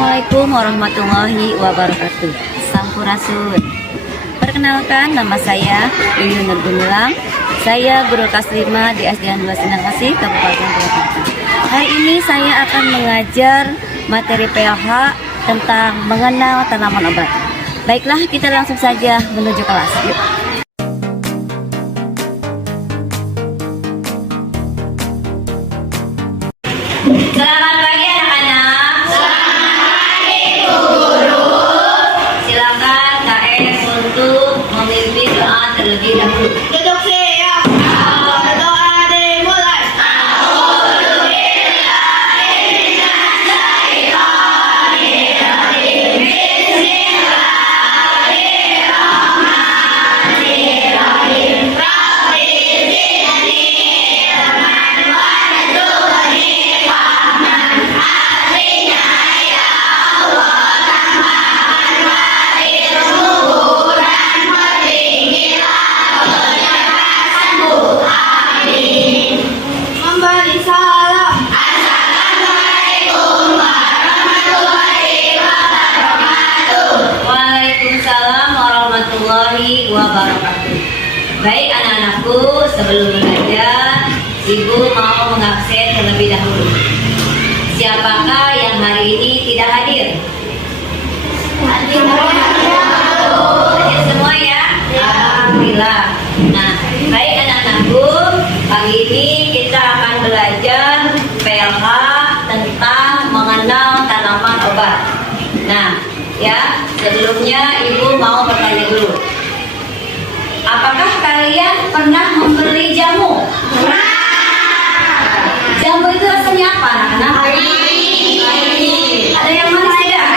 Assalamualaikum warahmatullahi wabarakatuh. Sampurasun. Perkenalkan, nama saya Yuyun Nur Gumilang. Saya guru kelas 5 di SDN 2 Sindang Kasih, Kabupaten Purwakarta. Hari ini saya akan mengajar materi PLH tentang mengenal tanaman obat. Baiklah, kita langsung saja menuju kelas. Yuk. Selamat pagi anak-anak. Selamat pagi guru. Silakan KM untuk memimpin doa terlebih dahulu. Duduk siap. Doa dimulai. Memberi salam. Assalamualaikum warahmatullahi wabarakatuh. Waalaikumsalam warahmatullahi wabarakatuh. Baik anak-anakku, sebelum belajar, Ibu mau mengabsen terlebih dahulu. Siapakah yang hari ini tidak hadir? Hadir semua ya? Alhamdulillah. Nah, baik anak-anakku, pagi ini kita akan belajar PLH tentang mengenal tanaman obat. Nah, ya, sebelumnya Ibu mau bertanya dulu. Apakah kalian pernah membeli jamu? Jamu itu rasanya apa, anak-anak? Ada yang manis tidak?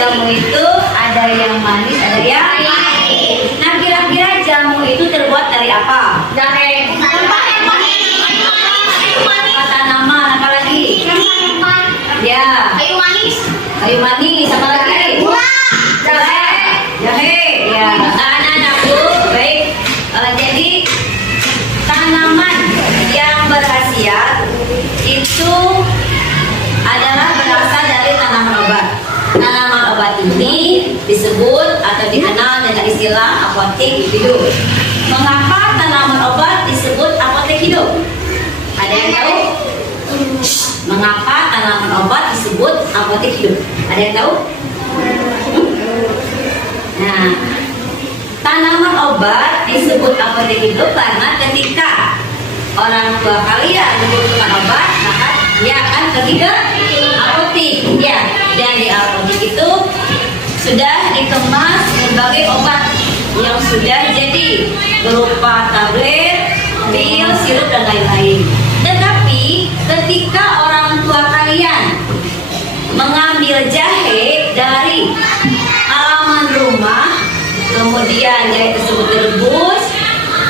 Jamu itu ada yang manis, ada yang pahit. Nah, kira-kira jamu itu terbuat dari apa? Dari Tanaman, apa lagi? Ya, kayu manis. kayu manis, apa lagi? Jahe. Jahe, ya. Nah, anak-anakku, baik. Jadi tanaman yang berkhasiat itu adalah berasal dari tanaman obat. Tanaman obat ini disebut atau dikenal dengan istilah apotek hidup. Mengapa tanaman obat disebut apotek hidup? Ada yang tahu? Mengapa tanaman obat disebut apotek hidup? Ada yang tahu? Nah, tanaman obat disebut apotek hidup karena ketika orang tua kalian membutuhkan obat, maka dia akan pergi ke apotek. Ya, dan di apotek itu sudah dikemas berbagai obat yang sudah jadi berupa tablet, pil, sirup dan lain-lain. Tetapi ketika orang tua kalian mengambil jahe dari halaman rumah, kemudian jahe tersebut direbus,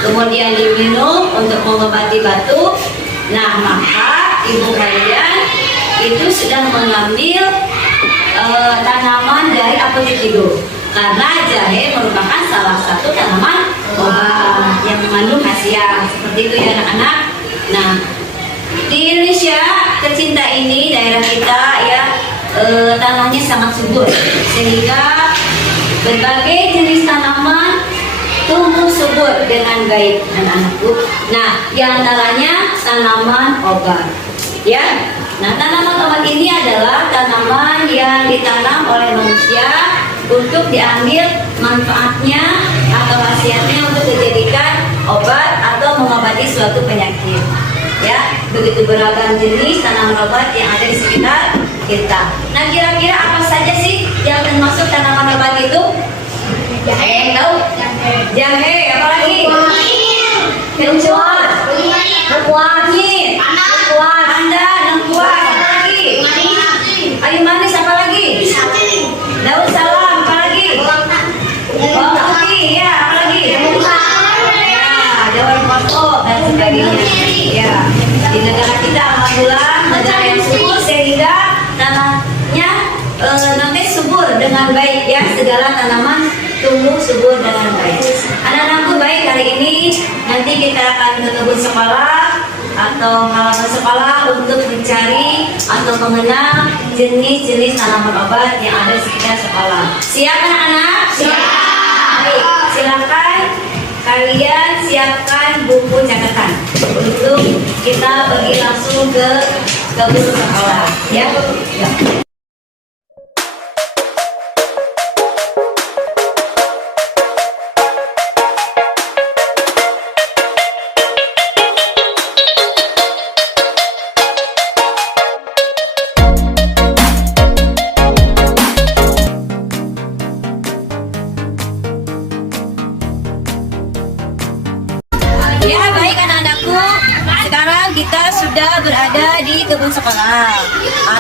kemudian diminum untuk mengobati batuk, nah maka ibu kalian itu sedang mengambil tanaman dari apotek hidup, karena jahe merupakan salah satu tanaman obat yang mengandung khasiat. Seperti itu ya anak-anak. Nah, di Indonesia tercinta ini, daerah kita ya, tanahnya sangat subur sehingga berbagai jenis tanaman tumbuh subur dengan baik anak-anakku. Nah, di antaranya tanaman obat. Ya, nah tanaman obat ini adalah tanaman yang ditanam oleh manusia untuk diambil manfaatnya atau khasiatnya untuk dijadikan obat atau mengobati suatu penyakit. Ya, begitu beragam jenis tanaman obat yang ada di sekitar kita. Nah, kira-kira apa saja sih yang termasuk tanaman obat itu? Jahe, tahu? Jahe, apa lagi? Kencur, wangi, pandan, lengkuas, apa lagi? Kayu manis, apa lagi? Daun salam, apa lagi? Bawang putih, ya, apa lagi? Ya, daun pokok dan sebagainya. Ya, di negara kita alhamdulillah negara yang subur sehingga tanahnya nanti subur dengan baik ya, segala tanaman tumbuh subur dengan baik. Anak-anakku baik, hari ini nanti kita akan ke kebun sekolah atau halaman sekolah untuk mencari atau mengenal jenis-jenis tanaman obat yang ada di sekitar sekolah. Siap anak-anak? Siap. Baik, silakan kalian siapkan buku catatan untuk kita pergi langsung ke kebun sekolah. Ya. Ya. Ya, baik anak-anakku. Sekarang kita sudah berada di kebun sekolah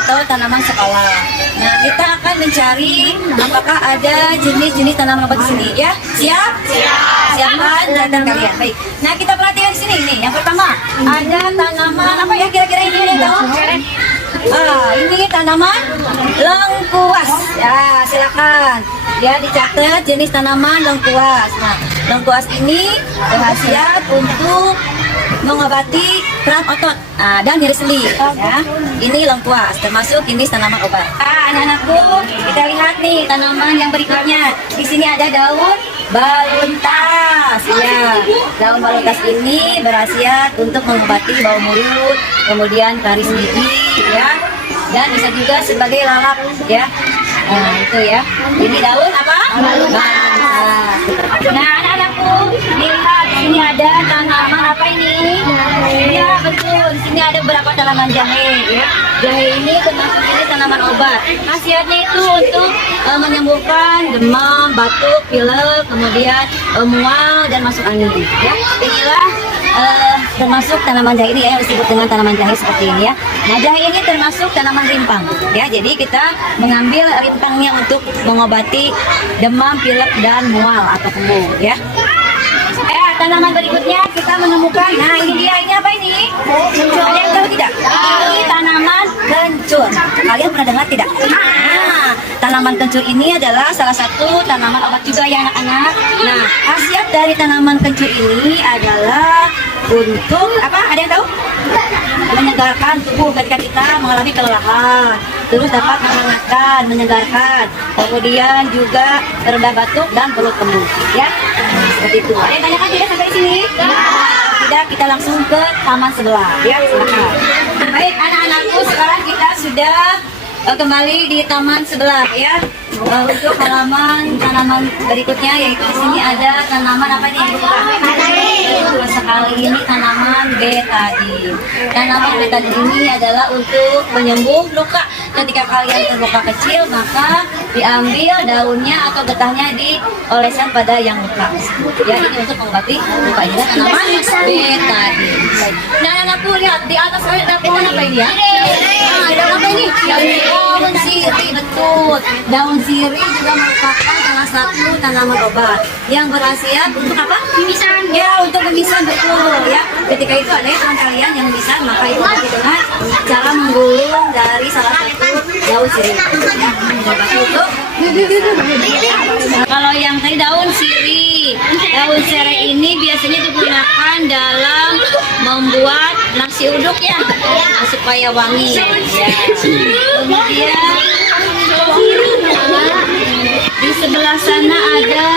atau tanaman sekolah. Nah, kita akan mencari apakah ada jenis-jenis tanaman obat di sini ya. Siap? Siap. Siapkan catatan kalian. Baik. Nah, kita perhatikan di sini nih. Yang pertama, ada tanaman apa ya kira-kira ini ada tahu? Ini tanaman lengkuas. Ya, silakan. Ya, dicatat jenis tanaman lengkuas. Nah, lengkuas ini berkhasiat untuk mengobati kram otot dan nyeri sendi. Ya, ini lengkuas termasuk jenis tanaman obat. Anak-anakku, kita lihat nih tanaman yang berikutnya. Di sini ada daun baluntas. Ya, daun baluntas ini berkhasiat untuk mengobati bau mulut, kemudian karis gigi, ya, dan bisa juga sebagai lalap, ya. Nah, itu ya. Ini daun apa? Baluntas. Nah, anak-anakku, lihat sini ada tanaman apa ini? Ya, betul. Di sini ada beberapa tanaman jahe, ya. Jahe ini termasuk ini tanaman obat. Khasiatnya itu untuk menyembuhkan demam, batuk, pilek, kemudian mual dan masuk angin. Ya, inilah termasuk tanaman jahe ini ya, yang disebut dengan tanaman jahe seperti ini ya. Nah, jahe ini termasuk tanaman rimpang ya. Jadi kita mengambil rimpangnya untuk mengobati demam, pilek dan mual atau kembung ya. Tanaman berikutnya kita menemukan. Nah, ini dia, ini apa ini? Ada yang tahu tidak? Ini tanaman kencur. Kalian pernah dengar tidak? Nah, tanaman kencur ini adalah salah satu tanaman obat juga ya anak-anak. Nah, khasiat dari tanaman kencur ini adalah untuk apa? Ada yang tahu? Menyegarkan tubuh ketika kita mengalami kelelahan. Terus dapat menghangatkan, menyegarkan. Kemudian juga meredah batuk dan perut kembung. Ya, seperti itu. Ada yang tanyakan tidak sampai di sini? Tidak, kita langsung ke taman sebelah. Ya, silakan. Baik, anak-anakku, sekarang kita sudah kembali di taman sebelah ya. Untuk halaman tanaman berikutnya yaitu di sini ada tanaman apa nih? Betul sekali, ini tanaman betadin. Tanaman betadin ini adalah untuk penyembuh luka. Ketika kalian terluka kecil, maka diambil daunnya atau getahnya dioleskan pada yang luka. Ya, ini untuk mengobati luka. Ini tanaman betadin. Nah, anakku lihat di atas daun apa ini ya? Daun apa ini? Daun sirih, betul. Daun sirih juga merupakan salah satu tanaman obat yang berkhasiat untuk apa? Mimisan. Ya, untuk mimisan, betul ya. Ketika itu ada teman kalian yang mimisan, maka itu dengan cara menggulung dari salah satu daun sirih. Ya, mengobati untuk. Kalau yang tadi daun sirih ini biasanya digunakan dalam membuat nasi uduk ya, supaya wangi. Ya. Kemudian di sebelah sana ada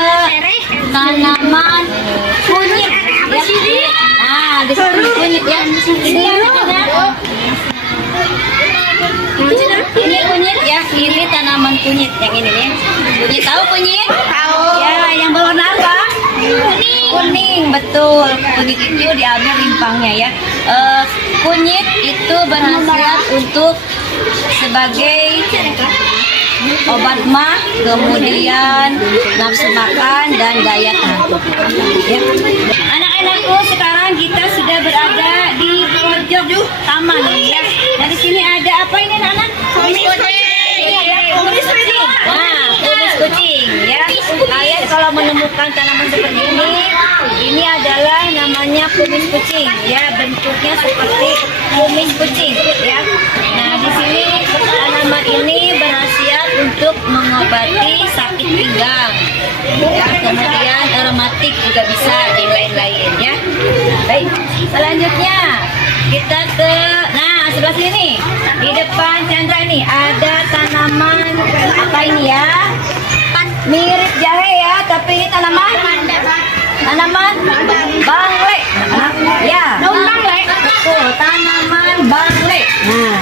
tanaman kunyit ya. Nah, di sini kunyit ya. Ini ini kunyit ya. Ini tanaman kunyit yang ini nih. Kunyit, tahu kunyit? Tahu. Ya, yang berwarna apa? Kuning, betul. Kunyit itu diambil rimpangnya ya. Kunyit itu berkhasiat untuk sebagai obat mah, kemudian nafsu makan dan daya tahan tubuh. Ya. Anak-anakku, sekarang kita sudah berada di pojok taman ya. Nah, di sini ada apa ini anak-anak? Kumis kucing. Kumis kucing. Nah, kumis kucing ya. Kalian kalau menemukan tanaman seperti ini adalah namanya kumis kucing ya. Bentuknya seperti kumis kucing ya. Nah, di sini tanaman ini berkhasiat untuk mengobati sakit pinggang ya, kemudian aromatik juga bisa dan lain-lain ya. Baik, selanjutnya kita ke, nah sebelah sini. Di depan Chandra ini ada tanaman apa ini ya? Mirip jahe ya, tapi ini tanaman bangle. Ya. Daun bangle. Betul, tanaman bangle. Nah,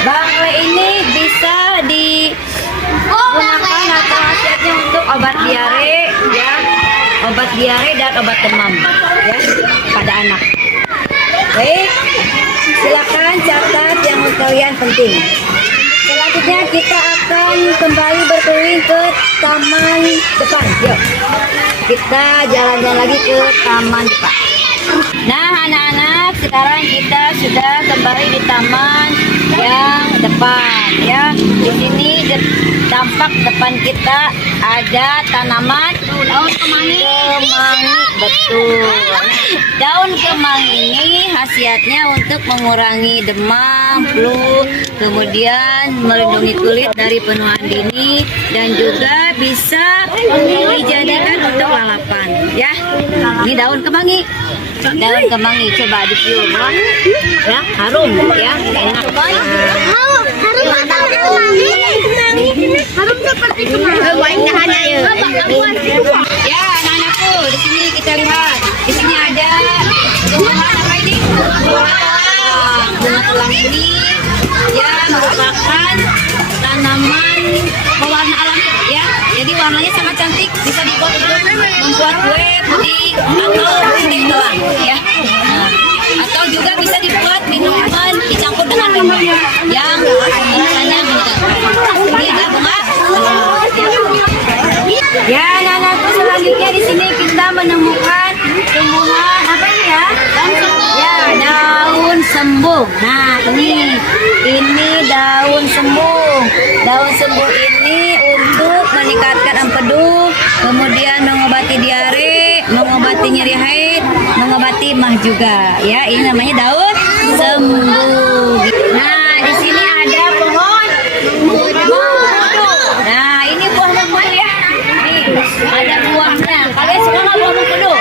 bangle ini bisa digunakan atau khasiatnya untuk obat diare, ya, obat diare dan obat demam, ya, pada anak. Baik, silakan catat yang kalian penting. Selanjutnya kita akan kembali berkeliling ke taman depan. Yuk, kita jalan-jalan lagi ke taman depan. Nah, anak-anak, sekarang kita sudah kembali di taman yang depan, ya. Di sini tampak depan kita ada tanaman daun kemangi. Betul. Daun kemangi ini khasiatnya untuk mengurangi demam, flu, kemudian melindungi kulit dari penuaan dini dan juga bisa dijadikan untuk lalapan, ya. Ini daun kemangi. Daun kemangi coba dicium, ya, harum, ya, enak. Harum seperti kemangi. Ya, anak-anakku, di sini kita lihat. Di sini ada bunga apa ini? Bunga telang ini ya merupakan tanaman pewarna alami, ya. Jadi warnanya sangat cantik, bisa dibuat untuk membuat kue, puding atau puding telang, ya. Nah, atau juga bisa dibuat minuman dicampur dengan lemon yang rasanya menyegarkan. Ini adalah bunga. Ya, anak-anakku, selanjutnya di sini kita menemukan tumbuhan apa ini ya? Ya, daun sembung. Nah, ini daun sembung. Daun sembung ini untuk meningkatkan empedu, kemudian mengobati diare, mengobati nyeri haid, mengobati mah juga. Ya, ini namanya daun sembung. Nah, di sini ada pohon mengkudu. Nah, ini buah mengkudu ya. Nih, ada buahnya. Kalian suka nggak buah mengkudu?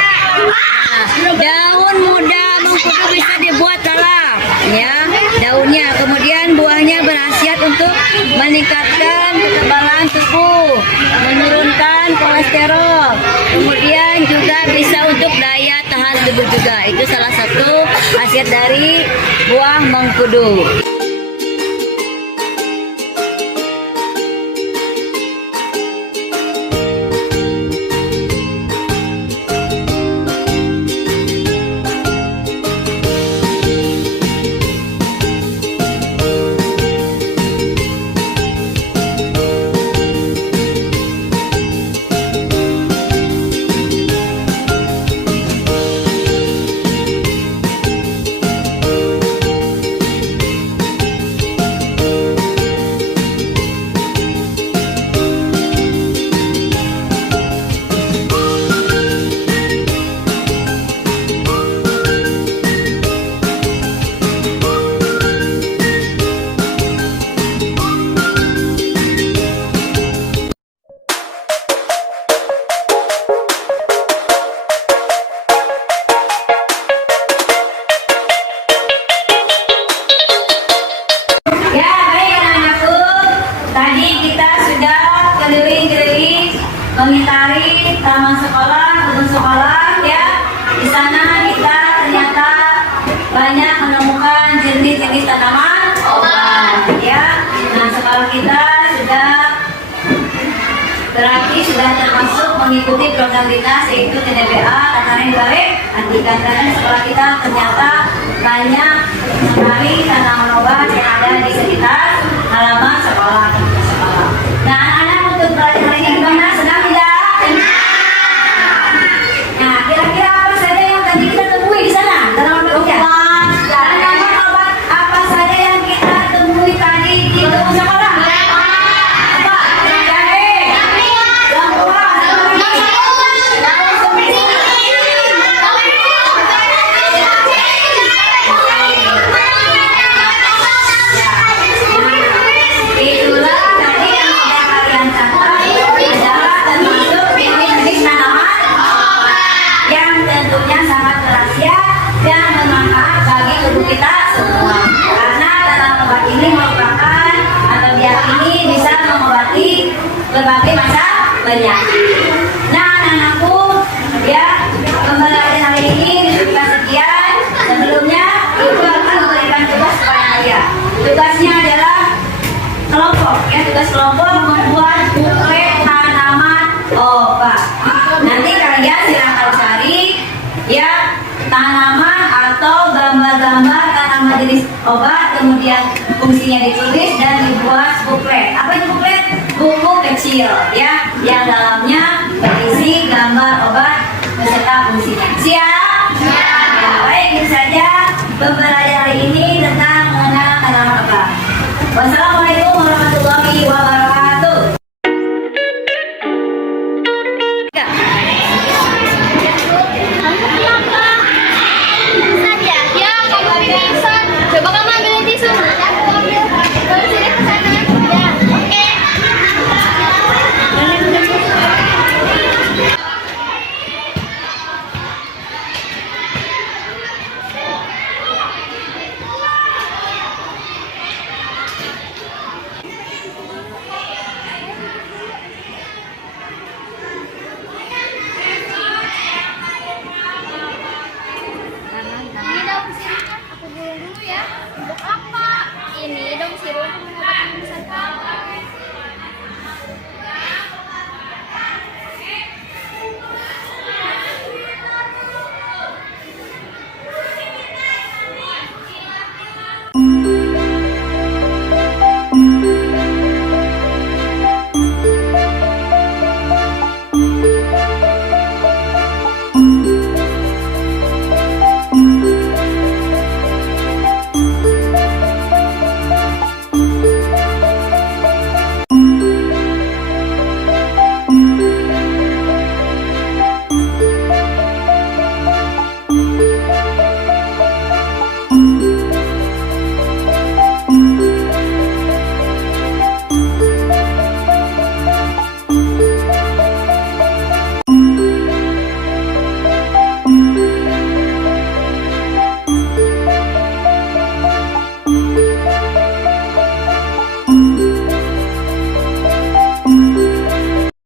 Nah, daun muda mengkudu bisa dibuat lalap, ya. Daunnya, kemudian buahnya berkhasiat untuk meningkatkan kekebalan tubuh, menurunkan kolesterol, kemudian juga bisa untuk daya tahan tubuh juga. Itu salah satu khasiat dari buah mengkudu. Mengitari taman sekolah, kebun sekolah, ya. Di sana kita ternyata banyak menemukan jenis-jenis tanaman obat, ya. Nah, sekolah kita sudah termasuk mengikuti program dinas yaitu TDBA, tanaman baik, anti kanker. Sekolah kita ternyata banyak sekali tanaman obat yang ada di sekitar halaman sekolah. Nah, anak-anak untuk belajar hari ini gimana? Senang tidak? Nah, kira-kira apa saja yang tadi kita temui di sana? Tanaman obat. Tanaman obat apa saja yang kita temui tadi di kebun sekolah? Apa? Jahe, lengkuas, daun sembunyi. Itulah berbagai macam penyakit. Nah, anak-anakku, ya, pembelajaran hari ini disebutkan sekian. Sebelumnya, Ibu akan memberikan tugas kepada kalian. Tugasnya adalah kelompok, ya, tugas kelompok membuat buklet tanaman obat. Nanti kalian silakan cari, ya, tanaman atau gambar-gambar tanaman jenis obat, kemudian fungsinya ditulis dan dibuat buklet. Apa itu buklet? Buku kecil, ya, yang dalamnya berisi gambar obat beserta fungsinya. Siap? Siap. Ya, baik, itu saja pembelajaran hari ini tentang mengenal tanaman obat. Wassalamualaikum.